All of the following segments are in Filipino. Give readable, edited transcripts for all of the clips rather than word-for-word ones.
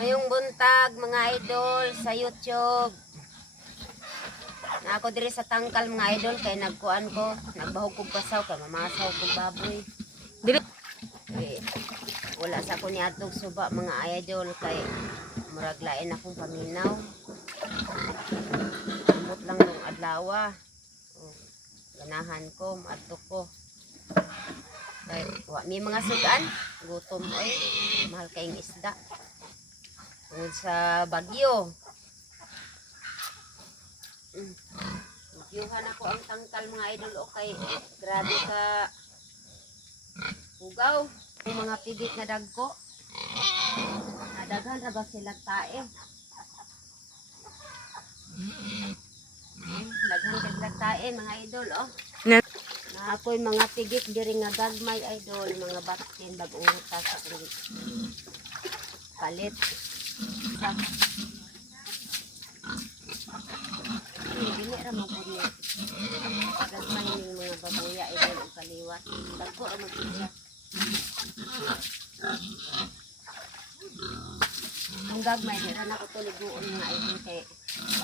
Mayong buntag mga idol sa YouTube. Na ako diri sa tangkal mga idol kay nagkuan ko, nagbahog kog pasaw kay mamasaw kog baboy. Dili wala sa ko ni atog suba mga idol kay murag lain akong paminaw. Amot lang ng adlaw. Ganahan ko, maadto ko. Kay wa mi mga sudan, gutom oy, mahal kayong isda. Tungod sa bagyo. Nagyuhan ako ang tangkal mga idol o kay grabe ka ugaw. Yung mga pigit na dagko. Nadaghan na ba sila tae? Daghan sila tae mga idol oh. Na ako'y mga pigit diri nga gagmay idol, mga batin bagong utas sa palit. Hindi ra mo po niya. Gagmay ng mga babuya idol ang kaliwat. Dagko ra magsiya. Ang gagmay dira na ko tuliguon nga idol kay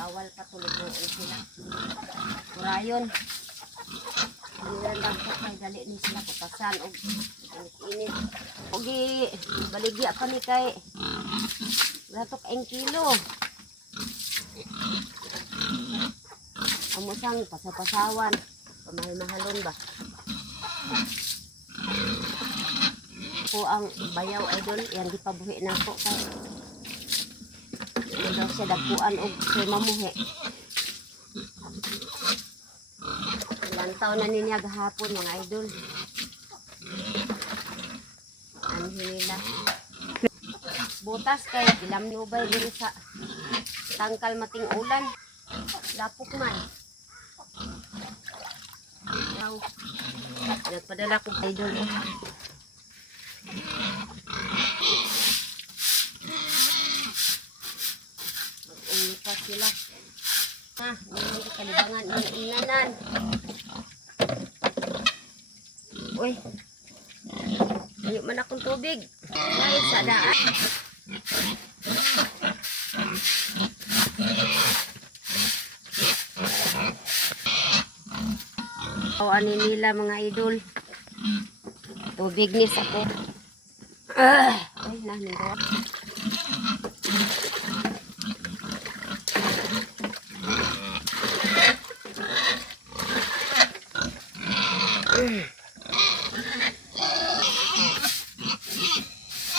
bawal pa tuliguon sila. Kurayon. Hindi lang ko kay dali ni sila kupasan og init. Ogi baligya pa ni kay ratok ang kilo. Amusang pasapasawan. Pamahal-mahalon ba? Ako ang bayaw idol. Yan di pabuhi na ako kay ano daw siya dapuan og kay mamuhi. Ilang taon na niya gahapon mga idol. Ano nila? Butas kay ilam ni ubay diri sa tangkal mating ulan. Lapok man. Nagpadala ko idol. Mag-umipas sila. Hindi kalibangan inanan. Uy. Ayaw man akong tubig. Ay, sa daan. Awanin nila mga idol. Tubig ni ako. Ay, nahindo.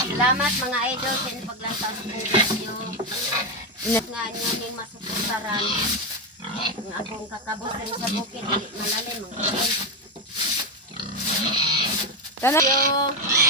Salamat mga idol sa inyong paglantaw sa video. Nga nyo yung masupusaran. Ang akong kakabos rin sa bukid, malalim mga idol. Thank you.